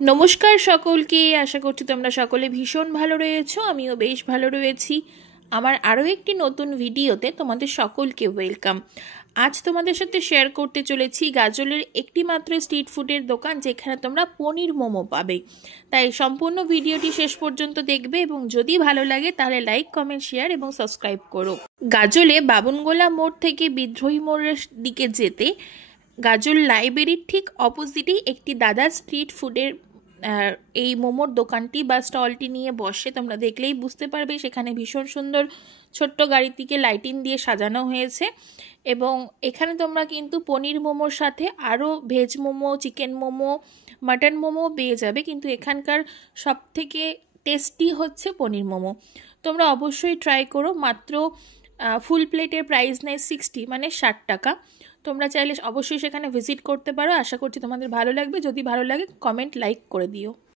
নমস্কার সকলকে। আশা করছি তোমরা সকলে ভীষণ ভালো রয়েছো, আমিও বেশ ভালো রয়েছি। আমার আরও একটি নতুন ভিডিওতে তোমাদের সকলকে ওয়েলকাম। আজ তোমাদের সাথে শেয়ার করতে চলেছি গাজলের একটি মাত্র স্ট্রিট ফুডের দোকান, যেখানে তোমরা পনির মোমো পাবে। তাই সম্পূর্ণ ভিডিওটি শেষ পর্যন্ত দেখবে এবং যদি ভালো লাগে তাহলে লাইক, কমেন্ট, শেয়ার এবং সাবস্ক্রাইব করো। গাজলে বাবুনগোলা মোড় থেকে বিদ্রোহী মোড়ের দিকে যেতে গাজল লাইব্রেরির ঠিক অপোজিটেই একটি দাদা স্ট্রিট ফুডের এই মোমোর দোকানটি বা স্টলটি নিয়ে বসে। তোমরা দেখলেই বুঝতে পারবে সেখানে ভীষণ সুন্দর ছোট্ট গাড়িটিকে লাইটিং দিয়ে সাজানো হয়েছে এবং এখানে তোমরা কিন্তু পনির মোমোর সাথে আরও veg momo, chicken momo, mutton momo পেয়ে যাবে, কিন্তু এখানকার সবথেকে টেস্টি হচ্ছে পনির মোমো। তোমরা অবশ্যই ট্রাই করো। মাত্র ফুল প্লেটের প্রাইস নেয় 60 মানে 60 টাকা। তোমরা চাইলে অবশ্যই সেখানে ভিজিট করতে পারো। আশা করছি তোমাদের ভালো লাগবে। যদি ভালো লাগে কমেন্ট, লাইক করে দিও।